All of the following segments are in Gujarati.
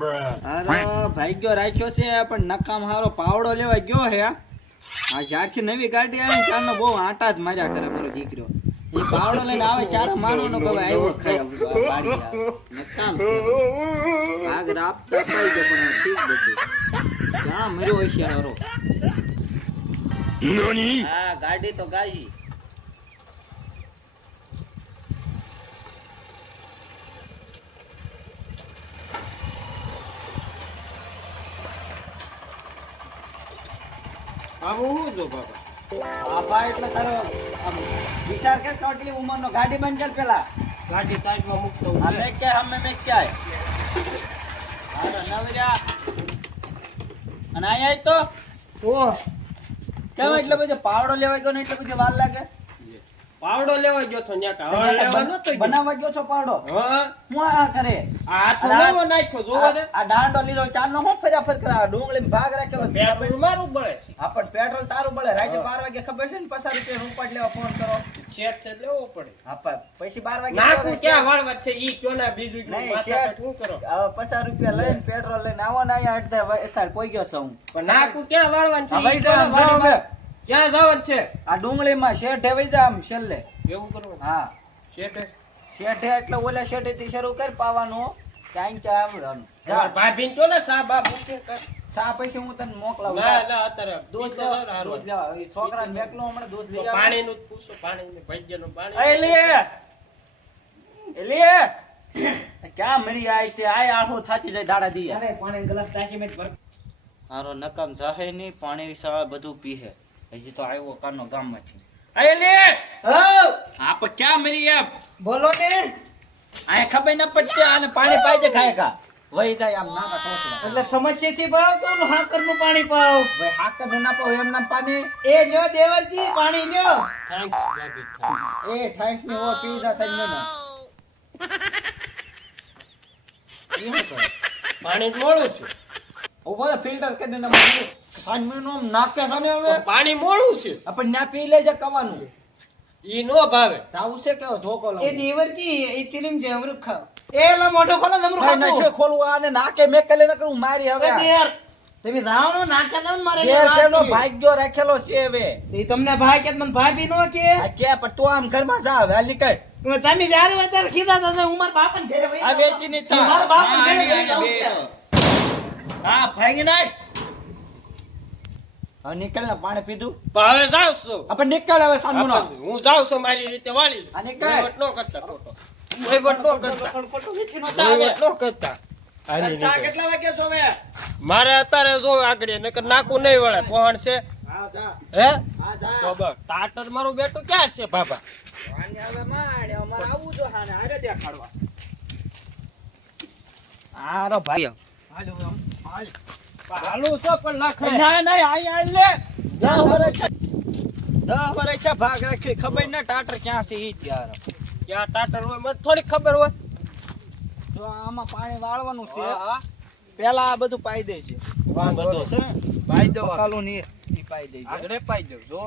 અરે ભાગ્યો રાખ્યો છે પણ નકામ હારો પાવડો લેવા ગયો હે. આ જ્યારથી નવી ગાડી આવી ત્યારનો બહુ આટા જ માર્યા કરે મારો દીકરો. એ પાવડો લઈને આવે ચાર માનો કે આવ્યો ખાય ગાડી નકામ છે. આગ રાપતા પાઈ ગયો પણ ઠીક બધું ક્યાં મર્યો હોય છે હારો. હા ગાડી તો ગાઈ. હું જો બાબા એટલે તારો વિચાર કે કેટલી ઉંમરનો ગાડી બંધ કર પેલા. ગાડી સાઈડમાં મૂકતો હું મેં કે હમે મેં ક્યાં હાલો નવર્યા અને આયા તો ઓ કેમ એટલે બધો પાવડો લેવા ગયો ને એટલે બધી વાર લાગે. પાવડો લેવા ગયો તો ન્યા કા લેવાનો તો બનાવવા ગયો છો પાવડો. હા હું આ કરે આ તો લેવો નાખ્યો જોવો ને આ દાંડો લીધો ચારનો હું ફર્યા ફર કરા ડુંગળી ભાગ રાખેલો પેટ્રોલ મારું બળે છે. આ પણ પેટ્રોલ તારું બળે. રાતે 12 વાગે ખબર છે ને 50 રૂપિયા રૂપાટ લેવા ફોન કરો શેઠ છે લેવો પડે. હા પણ પછી 12 વાગે નાકુ ક્યાં વાળવા છે ઈ કયો ના બીજું કયો નહીં માથા શેઠ શું કરો. હવે 50 રૂપિયા લઈને પેટ્રોલ લઈને આવો ને અહીંયા અડધા વયસાળ પોઈ ગયો છું હું. પણ નાકુ ક્યાં વાળવાનું છે હવે ઈ કયો ના વાળવા. ક્યાં જવાનું છે આ ડુંગળીમાં શેઠે વઈ જા આમ છેલ્લે. એવું કરવું હા શેઠે શેઠે એટલે ઓલા શેઠે થી શરૂ કર પાવાનું ક્યાંય ક્યાં આવડવાનું. તમાર ભાભીને કયો ને સા બા પૂછે કર. ચા પછી હું તને મોકલાવું. ના ના અત્યારે દૂધ લેવા દૂધ લેવા એ છોકરાને મેકલો હમણાં દૂધ લઈ આવ. પાણીનું જ પૂછો પાણીનું ભજીયાનું પાણી. એ લે ક્યાં મરી આઈ તે આય આખો થાતી જાય દાડા દી. અરે પાણી ગ્લાસ ટાંકી મેં ભર. હારો નકમ જાહે નહીં પાણી સવા બધું પીહે. હજી તો આવ્યો કાનો ગામમાંથી. એ લે હો આ પર ક્યાં મરી એમ બોલો ને. આ ખબર ન પડતી આને પાણી પાઈ દે ખાય કા વહી જાય આમ નાના ટોસલા. એટલે સમસ્યા થી પાવ તો હાકર નું પાણી પાવ. ભાઈ હાકર ના પાવ એમ નામ પાણી. એ લ્યો દેવરજી પાણી લ્યો. થેન્ક્સ ભાભી. એ થેન્ક્સ ને ઓ પીઝા સાઈડ ને પાણી જ મોળું છે. ઉપર ફિલ્ટર કરી ને મને સાંજ નો નાકે સામે હવે પાણી મોળું છે. આપણે ના પી લેજે કવાનું. ઈ નો ભાવે. જાવું છે કેવો ધોકો એ લાવ. દેવરજી એ ચીલીમ છે અમૃત ખાવ. એ લા મોઢો ખોલો અમૃત ભાઈ ખાવ. નશે ખોલવા અને નાકે મેકલે ન કરું મારી હવે. દેર તમે જાવ નો નાખ્યા દઉં મારે ઘેર કેનો ભાગ્યો રાખેલો છે હવે. એ તમને ભાઈ કે મને ભાભી નો કે આ કે પણ તું આમ ઘરમાં જા હવે નીકળ. તમે જ્યારે વધારે કીધા તા હું મારા બાપા ને ઘરે વઈ આ વેચી ની થા. મારા બાપા ને ઘરે હા, વઈ જાઉં. હા ભાઈ નાખ. હવે નીકળ ને પાણી પીધું. ભાવે જાવ છું. આપણે નીકળ હવે સાંજનો. હું જાઉં છું મારી રીતે વાળી. આ નીકળ. વહીવટ નો કરતા ખોટો. વહીવટ નો કરતા. ખોટું વેચી નો થા હવે. વહીવટ નો કરતા. ચા કેટલા વાગે છો હવે? મારે અત્યારે જો આગળ નકર નાકું નહીં વળે પહોંચ છે. હા જા. હે હા જા. તો બસ ટાટર મારું બેટું ક્યાં છે બાબા? આને હવે માડ અમાર આવું જો હાને હારે દેખાડવા. આરો ભાઈ હાલો હાલો છો પણ લાખે. ના ના આય લે 10 વર્ષ 10 વર્ષ ભાગ રાખી ખબર ન ટાટર ક્યાં છે ઈ ત્યાર. ક્યાં ટાટર હોય મને થોડી ખબર હોય. જો આમાં પાણી વાળવાનું છે. હા પેલા આ બધું પાઈ દે છે. બધો છે ને ભાઈ દો કાલું ની ઈ પાઈ દે છે. આગળ પાઈ દો જો.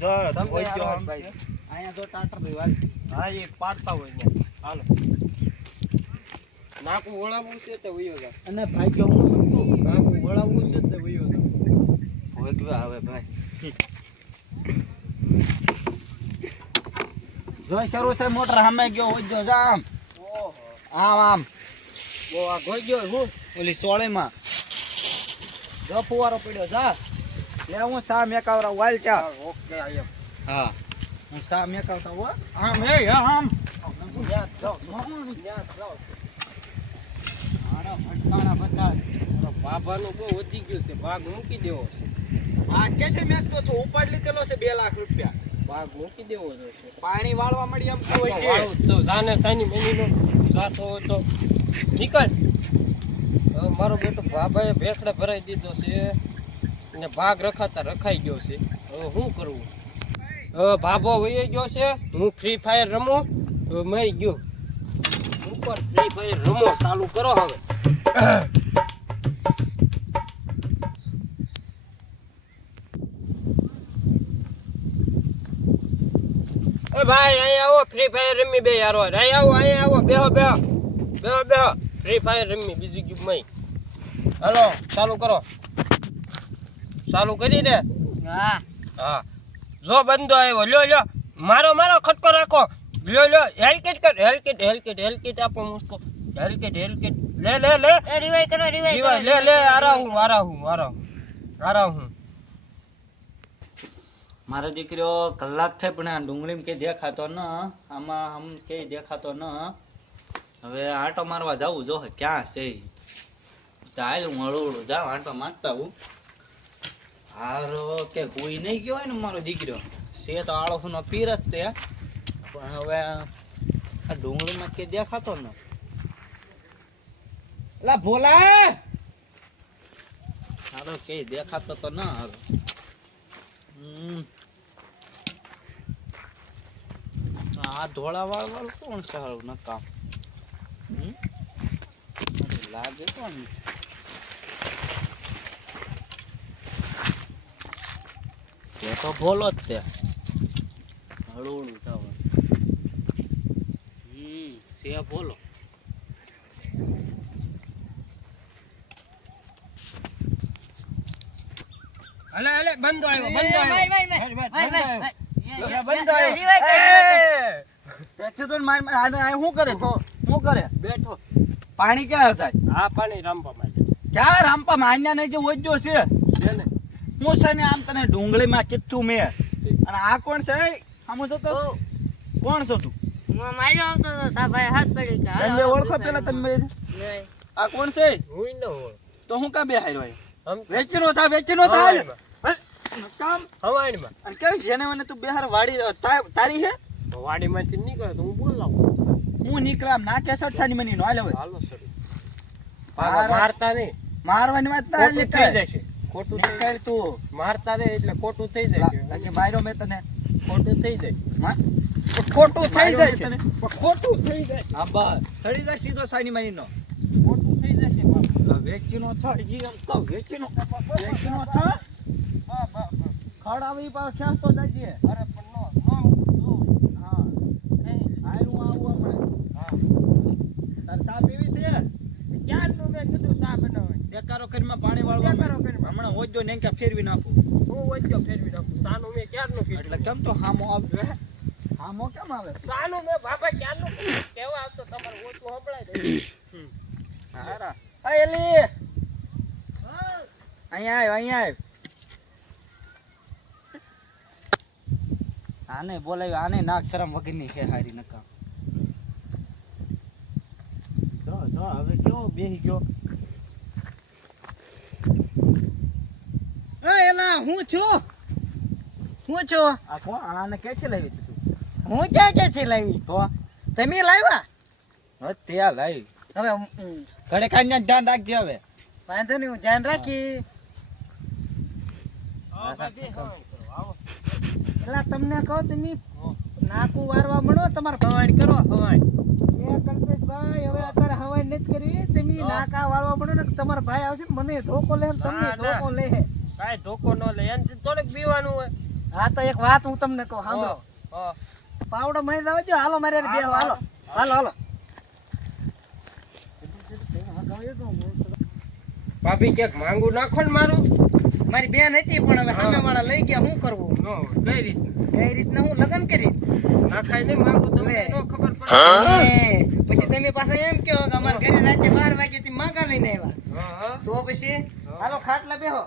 જો તમે હોય આરામ આમ પાઈ દો. અહીંયા જો ટાટર દે વાળ. હા એ પાડતા હોય ને હાલો નાકું વળાવવું છે તે વયો જા. અને ભાઈ જો હું સમજુ નાકું વળાવવું છે તે વયો જા. ભોગવા આવે ભાઈ. જો શરૂ થાય મોટર સામે ગયો હોય જો જા આમ ઓહો આમ આમ બો આ ગોઈ ગયો હું. ઓલી સોળીમાં જો ફુવારો પડ્યો જા લે હું સા મેકાવરા વાલ ચા. ઓકે આયમ. હા હું સા મેકાવતા હો આમ હે આમ ન્યા જાઓ ન્યા જાઓ. આના ભટકાણા બધા બાબાનું બહુ વધી ગયું છે ભાગ મૂકી દેવો છે. આ કેથી મેકતો તો ઉપાડ લીધેલો છે 2 લાખ રૂપિયા. ભાગ મૂકી દેવો છે. પાણી વાળવા મળી એમ કોઈ છે. વાળું જ છું. જાને સાની મમ્મીનો જાતો હોય તો નીકળ. હવે મારો બેટો બાબાએ ભેખડે ભરાઈ દીધો છે અને ભાગ રખાતા રખાઈ ગયો છે. હવે શું કરવું? હવે બાબો વહી ગયો છે. હું ફ્રી ફાયર રમું. હવે મરી ગયો ઉપર ફ્રી ફાયર રમો ચાલુ કરો હવે. એ ભાઈ અહીંયા આવો ફ્રી ફાયર રમી બે યાર. અહીંયા આવો બેહો બેહો બેહો બેહો. ફ્રી ફાયર રમી બીજી ગેમ નહીં. હાલો ચાલુ કરો. ચાલુ કરી દે. હા હા જો બંધો આવ્યો. લ્યો મારો ખટકો રાખો. લ્યો હેલકેટ કર. હેલકેટ આપો મુસ્કો. હેલકેટ લે રિવાઈ કરો લે આરા હું મારો દીકરો કલાક થઈ પણ આ ડુંગળી કે દેખાતો ન, આમાં આમ કે દેખાતો ન. હવે આંટો મારવા જવું જો ક્યાં છે. ચાલ હું હળવું જાઉં આંટો મારતા હું. હારો કે કોઈ નહીં ગયો હોય ને મારો દીકરો છે તો આળસનો પીર જ તે, પણ હવે આ ડુંગળીમાં કે દેખાતો ન. એલા ભોલા હારો કે દેખાતો તો ન હારો. આ ધોળા વાળ કોણ છે હારું નકામ? લાગે કોણ? એ તો ભોલો જ છે. હળવું જાવ છે ભોલો. હાલે બંધો આવ્યો. શું કરે બેઠો. પાણી ક્યાં થાય? હા પાણી રામપા માટે ક્યાં રામપા માન્યા નહીં જે ઓજો છે ને. હું છે ને આમ તને ડુંગળીમાં કીધું મેં. અને આ કોણ છે? આમ છો તો કોણ છો તું? માર્યો આવતો તો તા ભાઈ હાથ પડી ગયા. તમે ઓળખો પેલા તમે. આ કોણ છે? હું ન હોય તો હું કા બે હાર્યો આમ વેચીનો થાય કામ હવાઈમાં અને કેવી છે મને તું બેહાર વાડી તારી છે વાડીમાંથી નીકળે તો હું બોલાવું. હું નીકળામ ના કે સટસાની મની નો હાલ હવે હાલો સર મારતા નહીં. મારવાની વાત ના ખોટું થઈ જશે. ખોટું થઈ નીકળ તું મારતા નહીં એટલે ખોટું થઈ જશે. પછી માર્યો મેં તને ખોટું થઈ જાય. હા ખોટું થઈ માર્યો જાય મેં તને. ખોટું થઈ જાય. હા બસ સડી જાય સીધો સાની મની નો ખોટું થઈ જશે. વેચીનો છે હજી એમ કહું વેચીનો છે ખડાવી પાસ ખેંચતો જજે. અરે પણ નો હા હાલ હું આવું હમણાં. તાર ચા પીવી છે? ક્યારનું મેં કીધું ચા બનાવે. બેકારો કરીમાં પાણી વાળવા બેકારો કરીમાં. હમણાં હોજો ને ક્યાં ફેરવી નાખું. હું વચ્ચે ફેરવી નાખું. સાનું મેં ક્યારનું એટલે કીધું. કેમ તો હામો આવે? હામો કેમ આવે? સાનું મેં બાબા ક્યારનું કીધું. કેવા આવતો તમારે ઓછું સંભળાય જાય. હારા હા એલી અહીંયા આવ આને બોલાવ્યો. આને નાક શરમ વગરની છે હારી નકા. જો હવે કેવો બેહી ગયો. એલા હું છું આ કોણ? આને કે છે લાવી તું? હું ક્યાં છે લાવી તો તમે લાવ્યા હવે ત્યાં લાવી હવે ઘડે ખાઈને ધ્યાન રાખજે હવે. વાંધો નહીં હું ધ્યાન રાખી. એલા તમને કહો તમે નાકું વારવા મળો તમારે હવાઈ કરો હવાઈ. એ કલ્પેશભાઈ હવે અત્યારે હવાઈ નથી કરવી. તમે નાકા વાળવા મળો ને તમારા ભાઈ આવશે ને મને ધોકો લે તમને ધોકો લે. કાંઈ ધોકો ન લે. એને થોડુંક પીવાનું હોય. હા તો એક વાત હું તમને કહું સાંભળો. હા. પાવડો મહી જાવજો. હાલો મારે બે હાલો. ભાભી ક્યાંક માંગુ નાખો ને મારું. મારી બેન હતી પણ હવે સામે વાળા લઈ ગયા. શું કરવું? નો કઈ રીત કઈ રીતના હું લગ્ન કરી નાખાય નહીં માંગુ તમને નો ખબર પડે. પછી તમે પાછા એમ કહો કે અમારા ઘરે રાતે 12 વાગે થી માંગા લઈને આવ્યા. હા તો પછી હાલો ખાટલા બેહો.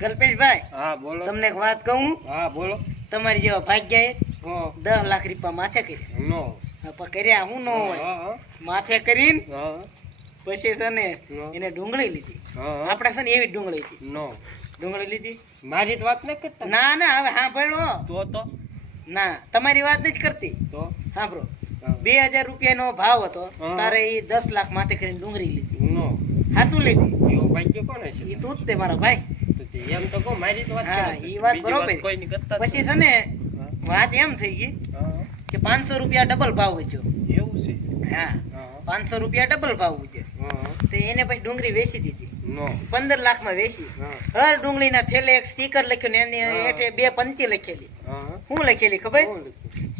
કલ્પેશભાઈ હા બોલો. તમને એક વાત કહું. હા બોલો. તમારી જેવા ભાગ્યાએ હા 10 લાખ રૂપિયા માથે કર્યા. નો પણ કર્યા હું ન હોય હા માથે કરીને હા પછી છે ને એને ડુંગળી લીધી. હા આપણે છે ને એવી ડુંગળી હતી. નો ડુંગળી લીધી. મારી જ વાત ન કરતા. ના હવે સાંભળો. તો ના તમારી વાત નથી કરતી. તો સાંભળો 2000 રૂપિયાનો ભાવ હતો. હા. તારે એ 10 લાખ માથે કરીને ડુંગળી લીધી. નો હાસું લીધી. એવો ભાગ્ય કોને છે? એ તું જ તે મારા ભાઈ. તો તે એમ તો કહો મારી જ વાત હા, કરે છે. ઈ વાત બીજી બરોબર. કોઈ નહીં કરતા. પછી છે ને વાત એમ થઈ ગઈ હા કે 500 રૂપિયા ડબલ ભાવ વધ્યો. એવું છે. હા હા 500 રૂપિયા ડબલ ભાવ વધ્યો. હા તો એને પછી ડુંગળી વેચી દીધી. નો 15 લાખમાં વેચી. હા હર ડુંગળીના થેલે એક સ્ટીકર લખ્યું ને એની હેઠે 2 પંક્તિ લખેલી. હા શું લખેલી ખબર?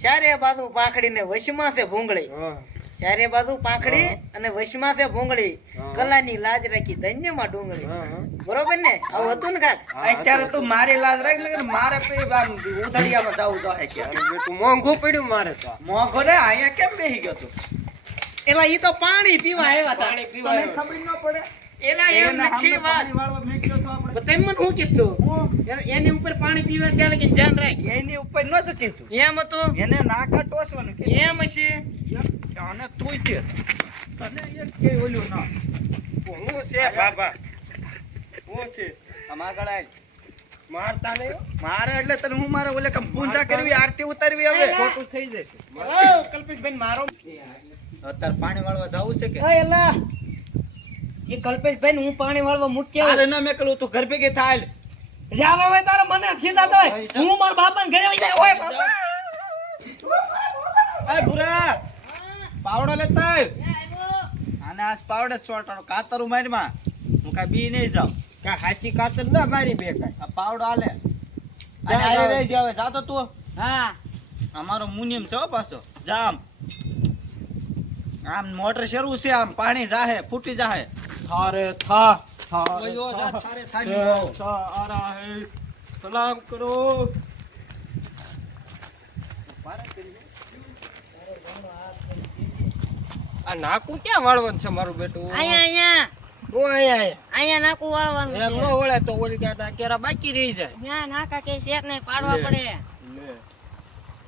ચારે બાજુ પાંખડીને વશમાં છે ભૂંગળી. હા ચારે બાજુ પાંખડી અને વશમાં છે ભૂંગળી હા. કલાની લાજ રાખી ધન્યમાં ડુંગળી હા, હા. બરોબર ને આવું હતું ને કાક અત્યારે તું મારી લાજ રાખ ને મારે પછી આમ ઉધડિયામાં જાવું તો હે કે મારું બેટું મોંઘું પડ્યું મારે તો મોંઘો ને અહીંયા કેમ બેહી ગયો તું એલા ઈ તો પાણી પીવા આવ્યા હતા પાણી પીવા તને આવ્યો. ખબર ન પડે એલા એમ એના નથી સામે વાત પાણી વાળવા મેક્યો તો આપણે તમે મને શું કીધું એની ઉપર પાણી પીવા ત્યાં લગી ધ્યાન રાખ એની ઉપર નતું કીધું એમ હતું એને નાકા ટોસવાનું કીધું એમ હશે અને તું કે તને એક કે ઓલું ના હું છે બાબા હું છે આમ આગળ આય મારતા નહીં હો. મારે એટલે તને હું મારે ઓલે કમ પૂજા કરવી આરતી ઉતારવી હવે ખોટું થઈ જશે કલ્પેશભાઈ મારો અત્યારે પાણી વાળવા જાવું છે કે ઓય એલા એ કલ્પેશભાઈ હું પાણી વાળવા મૂક્યા અરે ના મેકલું તું ઘર ભેગી થાય જ્યારે હોય તારે મને ખીધા તો હું મારા બાપાને ઘરે વઈ જાય ઓય બાપા એ ભૂરા પાવડો લેતા આવ આને આજ પાવડે છોટાનો કાતરું મારીમાં હું કાઈ બી નહીં જાઉં કા હાસી કાતર ના મારી બે કાંઈ. આ પાવડો આલે અને આરે રહી જાવે જાતો તું હા અમારો મુનિયમ છે હો પાછો જામ આમ મોટર શરૂ છે આમ પાણી જાહે ફૂટી જાહે થારે થા ઓયો જા થારે થારે થાની બહુ. થા આ રહા હે. સલામ કરો આ નાકું ક્યાં વાળવાનું છે મારું બેટું અહીંયા હું અહીંયા અહીંયા નાકું વાળવાનું એમ ન વળે તો ઓલી ક્યાં કેરા બાકી રહી જાય ત્યાં નાકા કે શેક ને પાડવા પડે લે.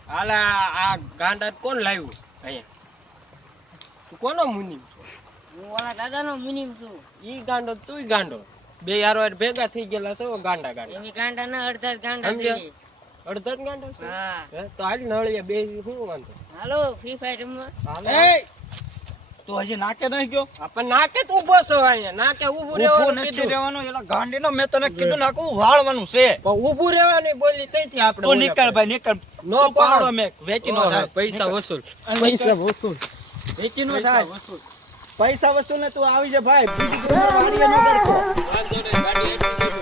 હાલા આ ગાંડા કોણ લાવ્યું અહીંયા તું કોનો મુનિમ છો હું ઓલા દાદાનો મુનિમ છું ઈ ગાંડો તુંય ગાંડો બે યારો હારે ભેગા થઈ ગયેલા છો ગાંડા ગાંડા એમ ગાંડા ના અડધા જ ગાંડા સમજ્યા? છે અડધા જ ગાંડા છે હા હે? તો હાલ નળિયા બે શું વાંધો હાલો ફ્રી ફાયર રમવા હાલો. એ તું હજી નાકે નહીં ગયો આપણ નાકે જ ઊભો છો અહીંયા નાકે ઊભું ઊભો રહેવાનું નથી કીધું. રહેવાનો એલા ગાંડીનો મેં તને કીધું નાખું વાળવાનું છે પણ ઊભું રહેવાની બોલી તેથી આપણે તું ઓલા નીકળ ભાઈ નીકળ નો તું પાવડો મેક વેચી નો ઓહો, થાય પૈસા વસૂલ નીકળ. પૈસા વસૂલ વેચી નો પૈસા થાય વસૂલ પૈસા વસૂલ ને તું આવી જા ભાઈ બીજું કોઈ વાડીએ ન કરતો. હાલ જોડે ગાડી એટલી